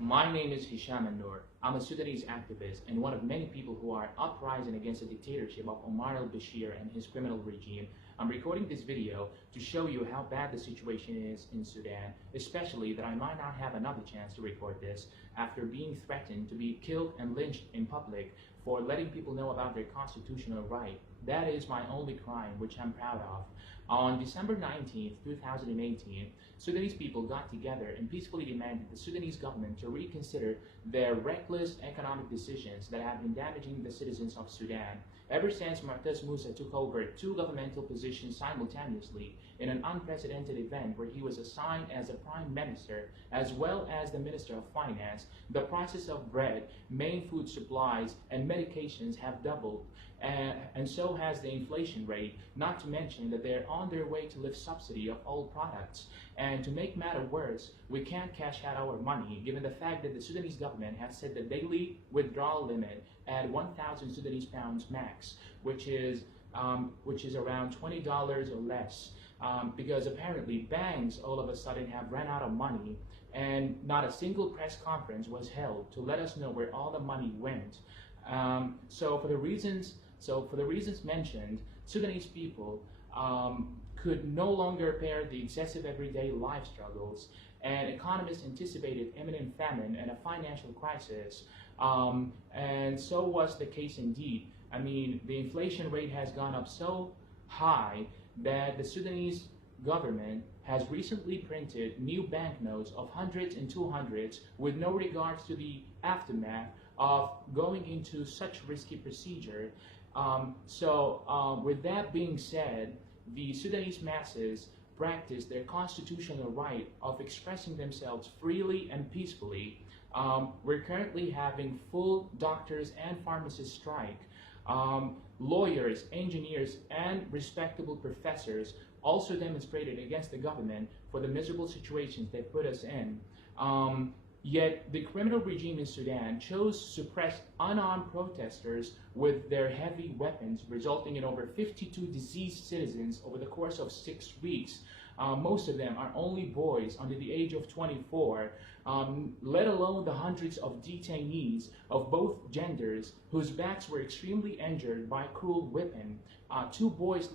My name is Hisham An-Noor. I'm a Sudanese activist and one of many people who are uprising against the dictatorship of Omar al-Bashir and his criminal regime. I'm recording this video to show you how bad the situation is in Sudan, especially that I might not have another chance to record this after being threatened to be killed and lynched in public for letting people know about their constitutional right. That is my only crime, which I'm proud of. On December 19th, 2018, Sudanese people got together and peacefully demanded the Sudanese government to reconsider their reckless economic decisions that have been damaging the citizens of Sudan. Ever since Mu'taz Musa took over two governmental positions simultaneously in an unprecedented event where he was assigned as a prime minister as well as the minister of finance, the prices of bread, main food supplies, and medications have doubled. And so has the inflation rate, not to mention that they're on their way to lift subsidy of all products. And to make matter worse, we can't cash out our money given the fact that the Sudanese government has set the daily withdrawal limit at 1,000 Sudanese pounds max, which is around $20 or less. Because apparently banks all of a sudden have run out of money and not a single press conference was held to let us know where all the money went. So for the reasons mentioned, Sudanese people could no longer bear the excessive everyday life struggles, and economists anticipated imminent famine and a financial crisis, and so was the case indeed. I mean, the inflation rate has gone up so high that the Sudanese government has recently printed new banknotes of hundreds and 200s with no regards to the aftermath of going into such risky procedure. With that being said, the Sudanese masses practice their constitutional right of expressing themselves freely and peacefully. We're currently having full doctors and pharmacists strike. Lawyers, engineers, and respectable professors also demonstrated against the government for the miserable situations they put us in. Yet the criminal regime in Sudan chose to suppress unarmed protesters with their heavy weapons, resulting in over 52 deceased citizens over the course of 6 weeks. Most of them are only boys under the age of 24, let alone the hundreds of detainees of both genders whose backs were extremely injured by cruel whipping. Two boys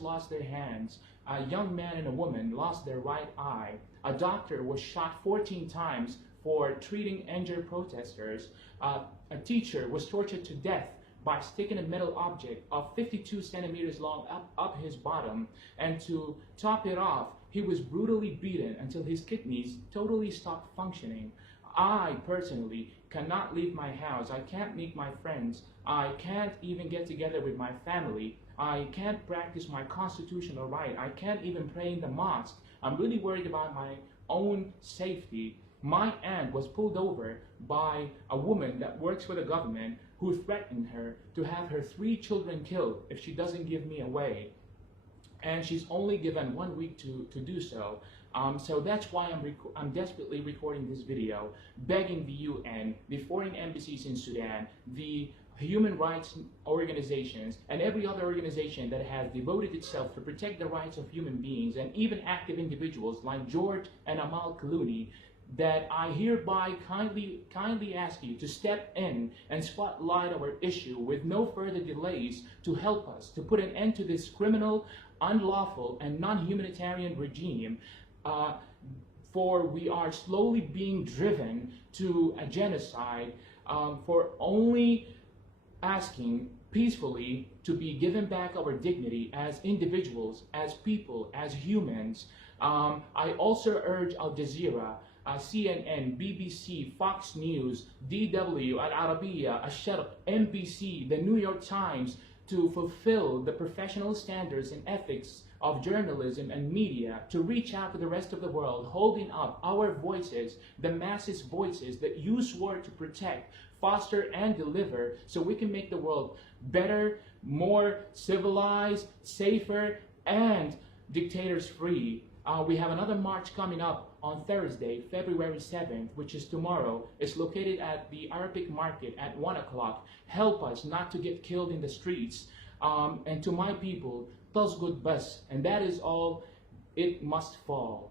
lost their hands. A young man and a woman lost their right eye. A doctor was shot 14 times for treating injured protesters. A teacher was tortured to death by sticking a metal object of 52 centimeters long up his bottom. And to top it off, he was brutally beaten until his kidneys totally stopped functioning. I personally cannot leave my house. I can't meet my friends. I can't even get together with my family. I can't practice my constitutional right. I can't even pray in the mosque. I'm really worried about my own safety. My aunt was pulled over by a woman that works for the government who threatened her to have her 3 children killed if she doesn't give me away. And she's only given 1 week to do so. So that's why I'm desperately recording this video, begging the UN, the foreign embassies in Sudan, the human rights organizations, and every other organization that has devoted itself to protect the rights of human beings, and even active individuals like George and Amal Clooney, that I hereby kindly ask you to step in and spotlight our issue with no further delays to help us to put an end to this criminal, unlawful, and non-humanitarian regime. For we are slowly being driven to a genocide for only asking peacefully to be given back our dignity as individuals, as people, as humans. I also urge Al Jazeera, CNN, BBC, Fox News, DW, Al Arabiya, Al Sharq, NBC, the New York Times to fulfill the professional standards and ethics of journalism and media, to reach out to the rest of the world, holding up our voices, the masses' voices that you swore to protect, foster, and deliver, so we can make the world better, more civilized, safer, and dictators free. We have another march coming up on Thursday, February 7th, which is tomorrow. It's located at the Arabic Market at 1 o'clock. Help us not to get killed in the streets. And to my people, tasgud bas, and that is all, it must fall.